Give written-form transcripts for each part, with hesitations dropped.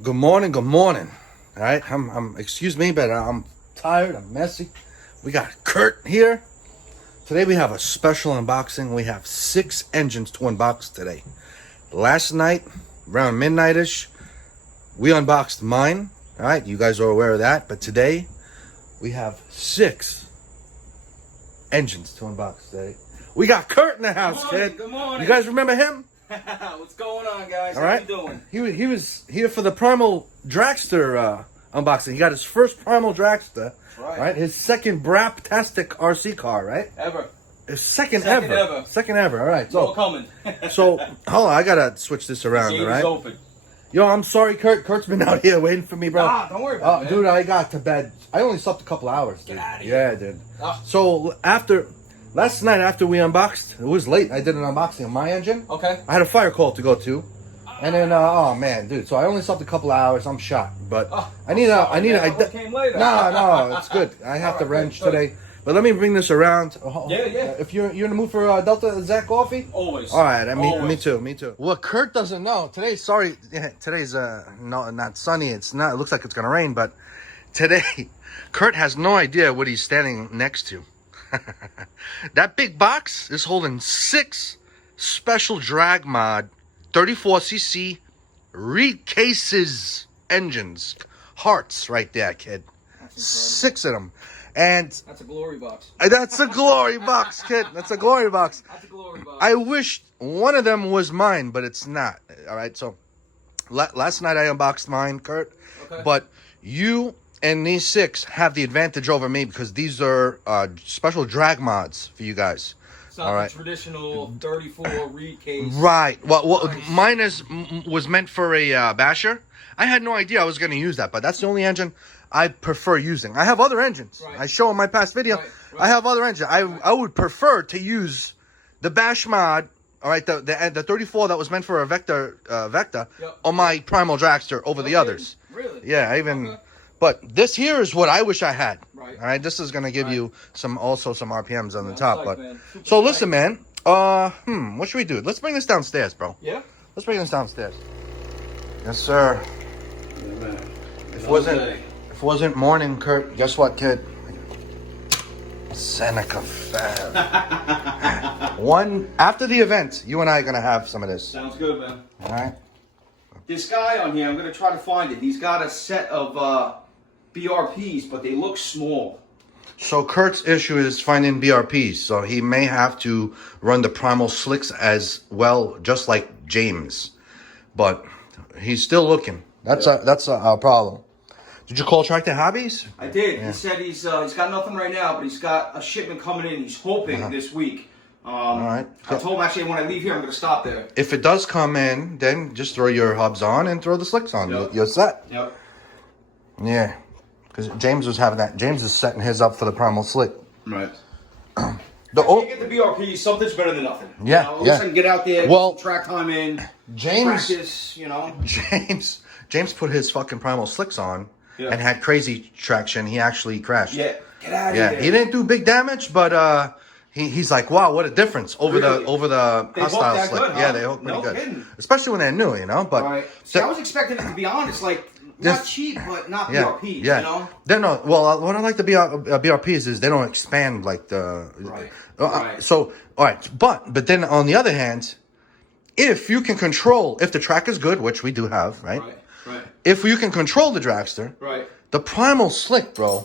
Good morning, good morning. All right, excuse me, but I'm tired, I'm messy. We got Kurt here. Today we have a special unboxing. We have 6 engines to unbox today. Last night, around midnight-ish, we unboxed mine. All right, you guys are aware of that. But today, we have 6 engines to unbox today. We got Kurt in the house, kid. Good morning. You guys remember him? What's going on, guys? All right. How you doing? He was here for the Primal Dragster unboxing. He got his first Primal Dragster. Right. His second Brap-tastic RC car, right? Ever. His second ever. Second ever. All right. So more coming. so hold on, I gotta switch this around. All right. Open. Yo, I'm sorry, Kurt. Kurt's been out here waiting for me, bro. Don't worry about it. Dude, I got to bed. I only slept a couple hours, dude. Get out of here. Yeah, dude. So last night after we unboxed, it was late. I did an unboxing of my engine. Okay. I had a fire call to go to. And then, oh man, dude. So I only slept a couple of hours. I'm shot, but I need a. Came later. No, it's good. I have to wrench today. But let me bring this around. Yeah. If you're in the mood for Delta Zach coffee, Always. all right. Me too. What Kurt doesn't know today's not sunny. It looks like it's gonna rain, but today, Kurt has no idea what he's standing next to. That big box is holding 6 special drag mod 34cc ReedCases engines. Hearts right there, kid. 6 of them. And that's a glory box. That's a glory box, kid. That's a glory box. That's a glory box. I wish one of them was mine, but it's not. All right, so last night I unboxed mine, Kurt. Okay. But you and these 6 have the advantage over me because these are special drag mods for you guys. It's not the traditional 34 ReedCase. Right. Well, Nice. mine was meant for a basher. I had no idea I was going to use that, but that's the only engine I prefer using. I have other engines. Right. I show in my past video. Right. I have other engines. I would prefer to use the bash mod. All right, the 34 that was meant for a Vector on my Primal Dragster over the others. Really? Yeah, Okay. But this here is what I wish I had. Right. All right, this is gonna give you some RPMs on the That's top. like, But man. so listen, man. What should we do? Let's bring this downstairs, bro. Yeah. Let's bring this downstairs. Yes, sir. Yeah, man. If it wasn't morning, Kurt, guess what, kid? Seneca Fab. One after the event, you and I are gonna have some of this. Sounds good, man. All right. This guy on here, I'm gonna try to find it. He's got a set of BRPs, but they look small. So Kurt's issue is finding BRPs, so he may have to run the Primal Slicks as well, just like James. But he's still looking. That's our problem. Did you call Tractor Hobbies? I did. Yeah. He said he's got nothing right now, but he's got a shipment coming in. He's hoping this week. All right. I told him actually when I leave here, I'm going to stop there. If it does come in, then just throw your hubs on and throw the slicks on. Yep. You're set. Yep. Yeah. Because James was having that. James is setting his up for the Primal Slick. Right. You get the BRP, something's better than nothing. Yeah. At least I can get out there, get some track time in, practice, James put his fucking Primal Slicks on and had crazy traction. He actually crashed. Yeah. Get out of here. here. He didn't do big damage, but he's like, wow, what a difference over the hostile slick. Good, huh? Yeah, they hook pretty good. Kidding. Especially when they're new, But See, I was expecting it to be honest, like not cheap, but not BRPs, They're not. Well, what I like the BRPs is they don't expand like the. Right. So all right, but then on the other hand, if you can control, if the track is good, which we do have, right? If you can control the dragster, the Primal Slick, bro.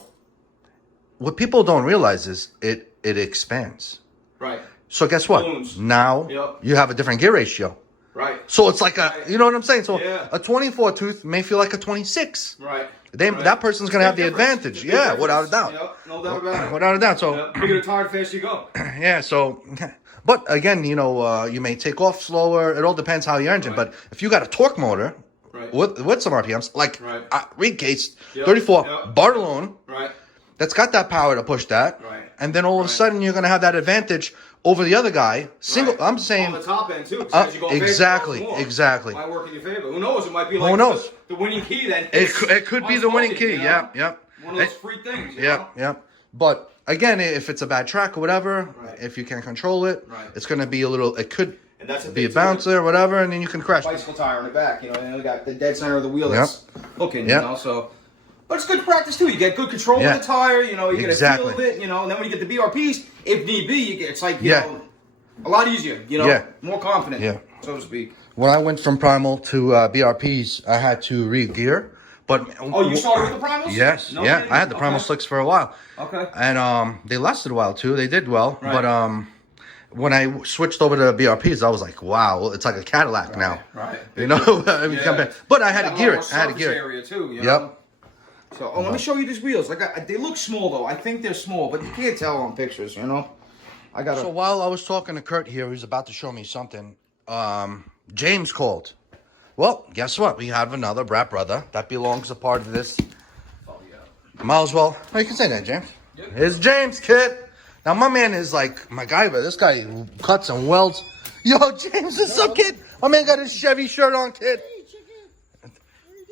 What people don't realize is it expands. Right. So guess what? Balloons. Now you have a different gear ratio. Right. So it's like you know what I'm saying? So a 24 tooth may feel like a 26. Right. That person's going to have the advantage. Yeah, without a doubt. Yep. No doubt about it. Without a doubt. So bigger the tire, faster you go. Yeah, so but again, you may take off slower. It all depends how your engine. But if you got a torque motor with some RPMs, like ReedCase 34 Bartolone, that's got that power to push that. Right. And then all of a sudden you're going to have that advantage over the other guy. I'm saying on the top end too. Exactly. Might work in your favor. Who knows? It might be like Who knows? The winning key then. It could be the winning key. Yep. One of those free things. Yep. But again, if it's a bad track or whatever, if you can't control it, it's going to be a little. It could And that's be a bouncer or whatever, and then you can crash. Bicycle tire on the back, and then we got the dead center of the wheel that's hooking, so. But it's good practice too. You get good control of the tire, you get a feel of it, and then when you get the BRPs, if need be, it's like, know, a lot easier, more confident, so to speak. When I went from Primal to BRPs, I had to re-gear. But you started with the Primals? Yes, I had the Primal slicks for a while. Okay. And they lasted a while too. They did well. Right. But when I switched over to BRPs, I was like, wow, it's like a Cadillac now. Right. But I had to gear it. I had to gear it. Area too, Yep. So, let me show you these wheels. They look small though. I think they're small, but you can't tell on pictures, So while I was talking to Kurt here, he was about to show me something. James called. Well, guess what? We have another brat brother that belongs a part of this. Oh, yeah. Might as well. Oh, you can say that, James. Yep. Here's James, kid. Now, my man is like MacGyver. This guy cuts and welds. Yo, James, what's up, kid? My man got his Chevy shirt on, kid.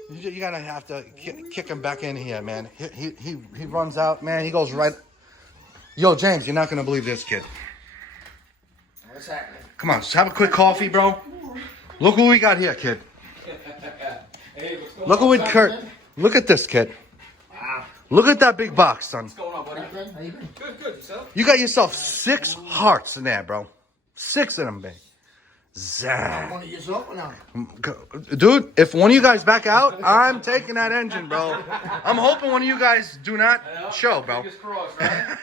You gotta have to kick him back in here, man. He runs out, man. He goes right. Yo, James, you're not gonna believe this, kid. What's happening? Come on, just have a quick coffee, bro. Look who we got here, kid. Hey, what's going Look on? at Kurt. Look at this, kid. Wow. Look at that big box, son. What's going on, buddy? How you been? Good. Yourself? You got yourself 6 hearts in there, bro. 6 of them, babe. Zah. One of yours open now. Dude, if one of you guys back out, I'm taking that engine, bro. I'm hoping one of you guys do not show, bro. Crossed, right?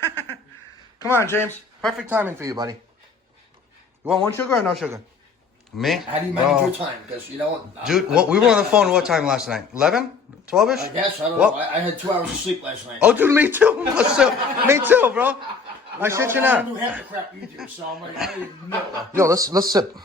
Come on, James. Perfect timing for you, buddy. You want 1 sugar or no sugar? Me? How do you manage your time? Because dude, we were on the phone what time last night? 11? 12-ish? I guess. I don't know. I had 2 hours of sleep last night. Oh, dude, me too. Me too, bro. I shit you not. not. I don't do half the crap you do, so I'm like, I don't even know. Yo, let's sip.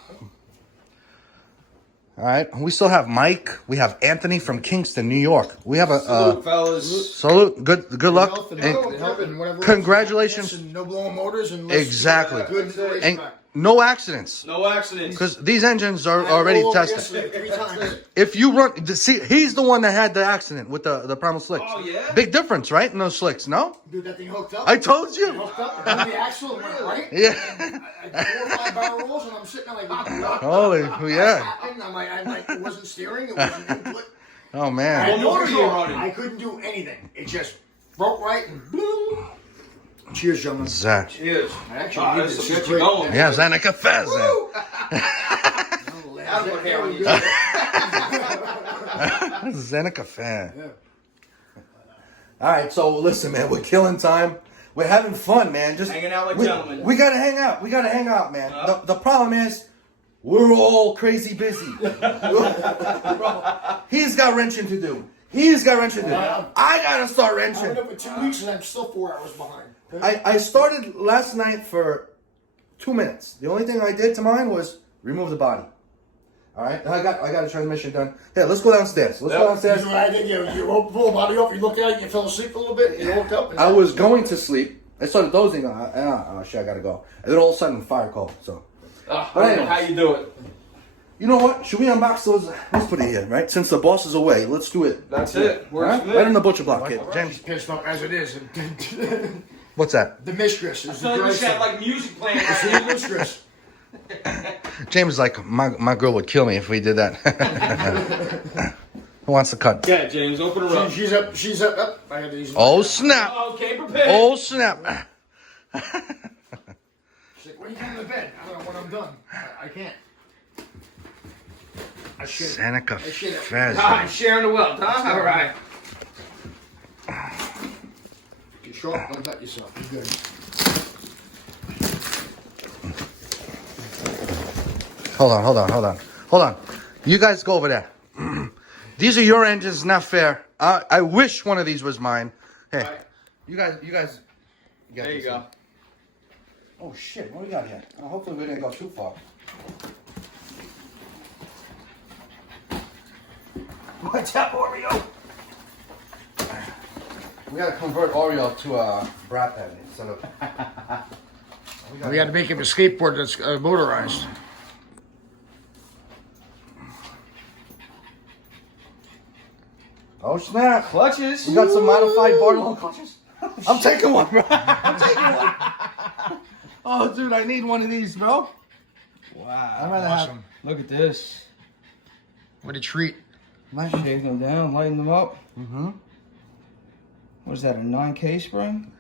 All right. We still have Mike. We have Anthony from Kingston, New York. We have a salute, fellas. Salute. Good luck. And congratulations. And no blowing motors and exactly. Good and no accidents. No accidents. Because these engines are already tested. 3 times. If you run, see, he's the one that had the accident with the Primal slicks. Oh yeah. Big difference, right? In those slicks, no? Dude, that thing hooked up. I told you. It hooked up. And the axle went right. Yeah. I 4 or 5 barrel rolls, and I'm sitting there like, holy, yeah. I'm like, it wasn't steering. It wasn't input. Oh man. I couldn't do anything. It just broke right and boom. Cheers, gentlemen. Zach. Cheers. I actually need this this. is great. Yeah, Zeneca Fez. Zeneca fan. Yeah. All right, so listen, man, we're killing time. We're having fun, man. Just hanging out like gentlemen. We gotta hang out. We gotta hang out, man. The problem is, we're all crazy busy. He's got wrenching to do. I gotta start wrenching. I've been up for 2 weeks and I'm still 4 hours behind. I started last night for 2 minutes. The only thing I did to mine was remove the body. All right, I got a transmission done. Here, let's go downstairs. Let's go downstairs. This is what I did. You pull the body off. You look at it. You fell asleep a little bit. You woke up. I was going to sleep. I started dozing. Oh shit, I gotta go. And then all of a sudden, fire call. So, but anyway, how you do it? You know what? Should we unbox those? Let's put it here, right? Since the boss is away, let's do it. That's it. Right? Right in the butcher block, kid. James Pissed off as it is. What's that? The mistress. Is I the we should have like music playing. the mistress. James is like, my girl would kill me if we did that. Who wants to cut? Yeah, James, open her up. She's up. She's up. I had these. Oh snap! Okay, prepared. Oh snap! She's like, when are you coming to bed? I don't know when I'm done. I can't. Seneca Fez. Sharing the wealth, huh? All right. Get short. Don't cut yourself. You're good. Hold on. You guys go over there. These are your engines, not fair. I wish one of these was mine. Hey, right. you guys. There you go. Oh shit! What do we got here? Hopefully we didn't go too far. What's up, Oreo? We gotta convert Oreo to a brat head instead of. We got to make him a skateboard that's motorized. Oh snap! Clutches. You got some modified Bartolone clutches? I'm taking one, bro. I'm taking one. Oh, dude, I need one of these, bro. Wow. I'd rather Awesome. Look at this. What a treat. Shave them down, lighten them up. Mm-hmm. What is that, a 9K spring?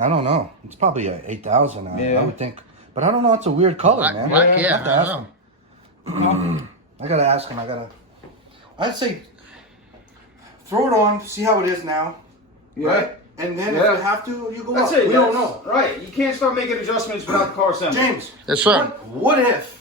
I don't know. It's probably a 8,000. Yeah. I would think. But I don't know. It's a weird color, man. Black, I yeah. have to I ask don't know. him. I gotta ask him. I'd say throw it on, see how it is now. Yeah. Right? And then if you have to, you go That's up. it. We don't know. Right. You can't start making adjustments without the car assembly. James. Yes, sir. What if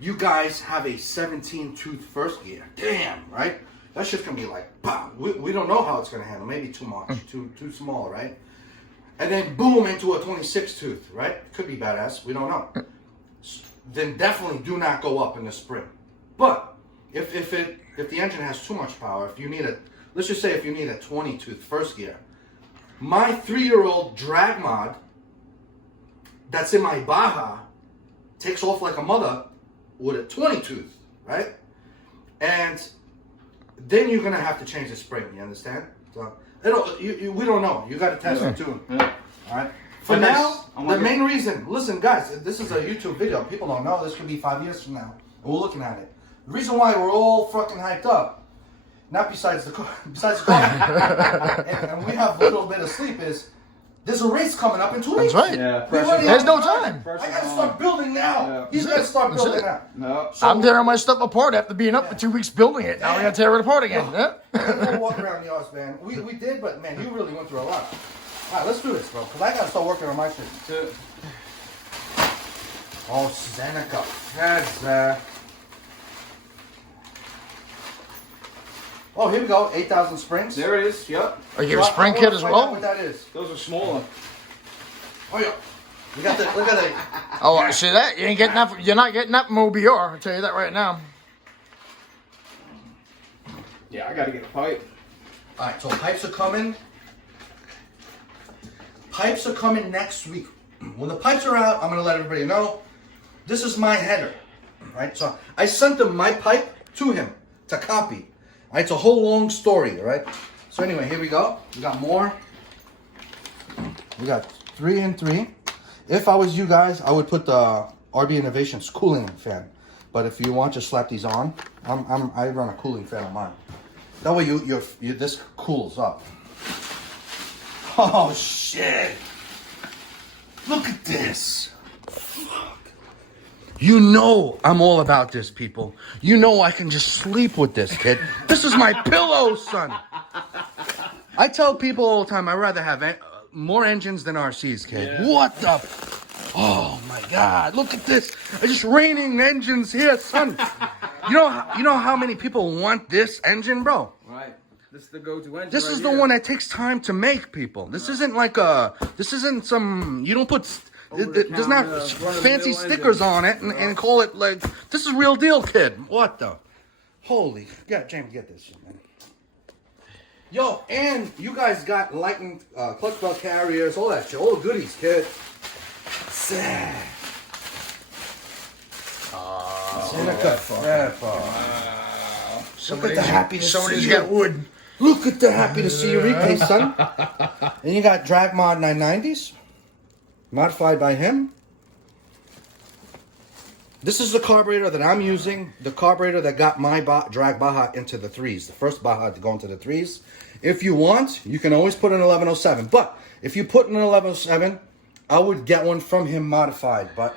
you guys have a 17-tooth first gear? Damn, right? That shit's gonna be like, pow. We don't know how it's gonna handle. Maybe too much, too small, right? And then boom into a 26-tooth, right? Could be badass. We don't know. Then definitely do not go up in the spring. But if the engine has too much power, if you need let's just say if you need a 20-tooth first gear, my 3-year-old drag mod that's in my Baja takes off like a mother with a 20-tooth, right? And then you're gonna have to change the spring. You understand? So we don't know. You got to test it too. Yeah. All right. For And now, that's- the main reason. Listen, guys, this is a YouTube video. People don't know. This could be 5 years from now. We're looking at it. The reason why we're all fucking hyped up, not besides the car, and we have a little bit of sleep, is there's a race coming up in 2 weeks. That's right. Yeah. There's no time. I gotta start building now. Yeah. He's gotta start That's building it. now. No. So, I'm tearing my stuff apart after being up for 2 weeks building it. Now I gotta tear it apart again. Yeah. we'll walk around yours, man. We did, but man, you really went through a lot. All right, let's do this, bro. Cause I gotta start working on my shit. That's it. Oh, Seneca. That's Oh, here we go. 8,000 springs. There it is. Yep. Oh, you give a spring kit as Find out well? what that is. Those are smaller. Oh yeah. We got the. Look at the. Oh, see that? You ain't getting that. You're not getting that from OBR. I'll tell you that right now. Yeah, I gotta get a pipe. All right, so pipes are coming. Pipes are coming next week. When the pipes are out, I'm gonna let everybody know. This is my header, right? So I sent him my pipe to him to copy. All right, it's a whole long story, right? So anyway, here we go. We got more. We got 3 and 3. If I was you guys, I would put the RB Innovations cooling fan. But if you want, just slap these on. I run a cooling fan on mine. That way you this cools up. Oh shit! Look at this. Fuck. You know I'm all about this, people. You know I can just sleep with this, kid. This is my pillow, son. I tell people all the time I'd rather have more engines than RCs, kid. Yeah. What the? Oh my God! Look at this. It's just raining engines here, son. You know how many people want this engine, bro? Right. This is the go-to engine. This right is the here. one that takes time to make, people. This isn't like this isn't some, you don't put, there's not run-of-the-mill fancy engine. stickers on it and call it like, this is real deal, kid. What the? Holy, yeah, James, get this shit, man. Yo, and you guys got lightning, clutch belt carriers, all that shit, all the goodies, kid. Sad. Seneca Frappa. Somebody's, the happy to somebody's see got you. wood. Look at the happy to see you ReedCase, son. And you got Drag Mod 990s, modified by him. This is the carburetor that I'm using, the carburetor that got my drag Baja into the 3s, the first Baja to go into the 3s. If you want, you can always put an 1107, but if you put an 1107, I would get one from him modified, but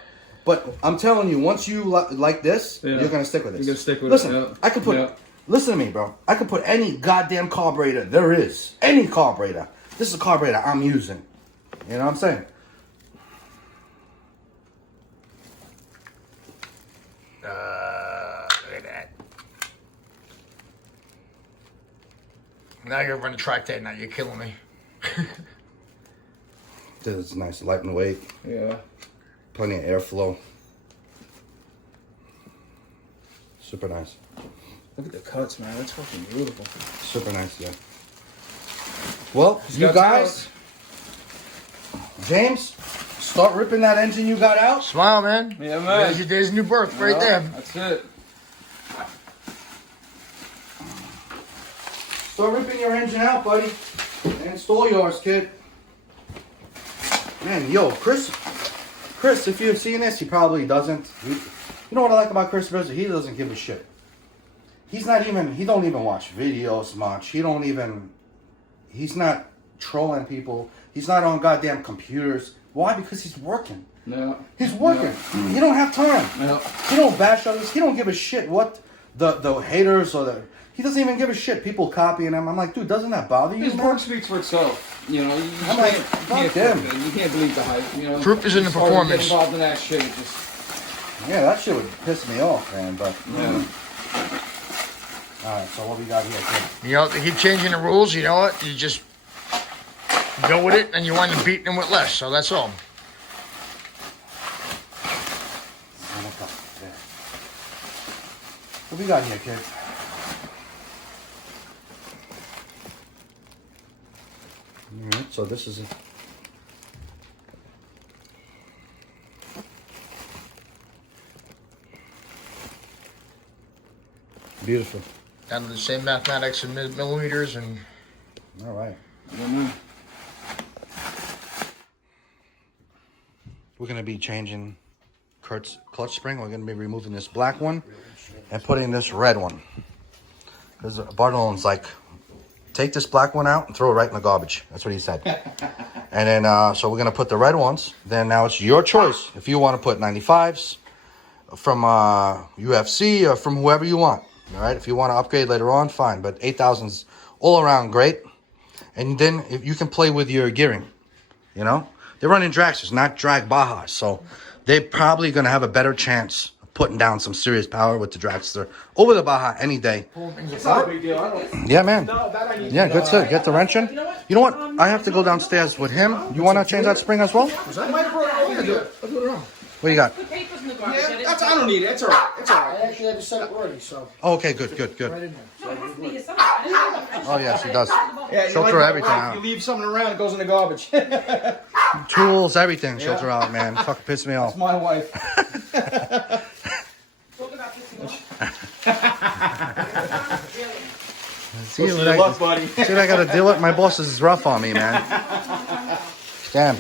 I'm telling you, once you like this, Yeah. you're gonna stick with this. You're gonna stick with Listen, it. Yeah. I could put. Yeah. Listen to me, bro. I could put any goddamn carburetor there is. Any carburetor. This is a carburetor I'm using. You know what I'm saying? Look at that. Now you're running track day. Now you're killing me. This is nice, light and weight. Yeah. Plenty of airflow. Super nice. Look at the cuts, man. That's fucking beautiful. Super nice, yeah. Well, He's you got guys, James, start ripping that engine you got out. Smile, man. Yeah, man. There's a new birth right there. That's it. Start ripping your engine out, buddy. And install yours, kid. Man, yo, Chris Chris, if you've seen this, he probably doesn't. You know what I like about Chris Rizzo? He doesn't give a shit. He don't even watch videos much. He's not trolling people. He's not on goddamn computers. Why? Because he's working. No. He's working. No. He don't have time. No. He don't bash others. He don't give a shit what the haters or the... He doesn't even give a shit. People copying him. I'm like, dude, doesn't that bother you? His man? work speaks for itself. You know, you I'm like, can't believe the hype. You know, Proof is in the it's hard to get performance. involved in that shit. Just, Yeah, that shit would piss me off, man. But yeah. all right, so what we got here, kid? You know, they keep changing the rules. You know what? You just go with it, and you wind up beating them with less. So that's all. What we got here, kid? Alright, so this is it. Beautiful. Down to the same mathematics and millimeters and... All right. We're going to be changing Kurt's clutch spring. We're going to be removing this black one and putting this red one. Because Bartolone's like, take this black one out and throw it right in the garbage. That's what he said. And then, so we're going to put the red ones. Then now it's your choice. If you want to put 95s from UFC or from whoever you want. All right. If you want to upgrade later on, fine. But 8,000's all around great. And then if you can play with your gearing, you know. They're running dragsters, not drag Bajas. So they're probably going to have a better chance of putting down some serious power with the dragster over the Baja any day. It's not a big deal. I don't, Yeah, man. no, that I need Yeah, to good to get the wrench in. You know what? I have to go downstairs with him. You want to change that spring as well? What What you got? Put papers in the garbage. Yeah, that's, I don't need it. It's all right. It's all I right. actually had to set it ready, so. Oh, okay, good. No, it has to be here somewhere. I didn't know. Oh, yes, he does. Yeah, She'll like throw my everything wife, out. You leave something around, it goes in the garbage. Tools, everything. She'll Yeah. throw out, man. Fucking piss me off. That's my wife. Talk about pissing off. Really. See Wish what you luck, buddy. see what I got to deal with? My boss is rough on me, man. Damn.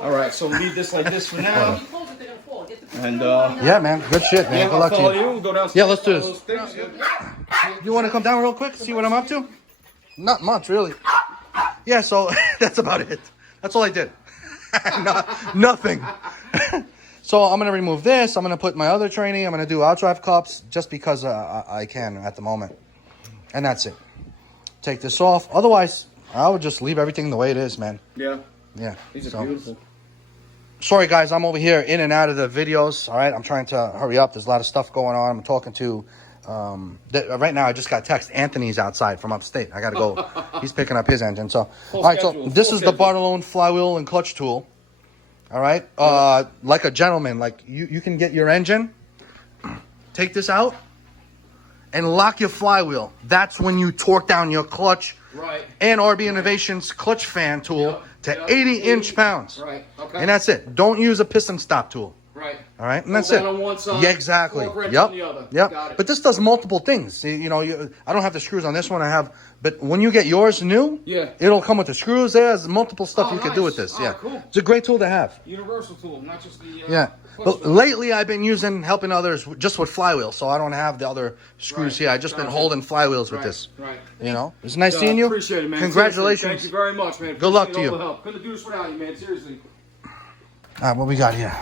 All right, so we'll leave this like this for now. You close it, they're gonna fall. Get the And Yeah, man. Good shit, man. yeah, Good I'll luck to follow you. you. We'll go downstairs. Yeah, let's do follow this. those things. Yeah. You want to come down real quick? See what I'm up to? Not much, really. Yeah, so that's about it. That's all I did. Nothing. So I'm going to remove this. I'm going to put my other training. I'm going to do outdrive cups just because I can at the moment. And that's it. Take this off. Otherwise, I would just leave everything the way it is, man. Yeah, Yeah. these are So, beautiful. sorry, guys. I'm over here in and out of the videos. All right. I'm trying to hurry up. There's a lot of stuff going on. I'm talking to... right now I just got text. Anthony's outside from upstate. I gotta go. He's picking up his engine. So, all right. So schedule, this full is the schedule. Bartolone flywheel and clutch tool. All right. Like a gentleman, like you can get your engine, take this out, and lock your flywheel. That's when you torque down your clutch. Right. And RB Innovations clutch fan tool to 80 inch pounds. Right. Okay. And that's it. Don't use a piston stop tool. Right. All right, and that's Hold it. down on one side, Yeah, exactly. torque wrench Yep. on the other. Yep. Got it. But this does multiple things. You know, I don't have the screws on this one. I have, but when you get yours new, Yeah. it'll come with the screws. There's multiple stuff Oh, you can do with nice. this. Oh, Yeah, cool. it's a great tool to have. Universal tool, not just the. Yeah. clutch But tool. lately, I've been helping others just with flywheels, so I don't have the other screws Right. here. I've just been Gotcha. holding flywheels with Right, this. right. You know, it's nice seeing you. Appreciate it, man. Congratulations. Seriously, thank you very much, man. Good luck Appreciate to all you. the help. Couldn't do this without you, man. Seriously. All right, what we got here?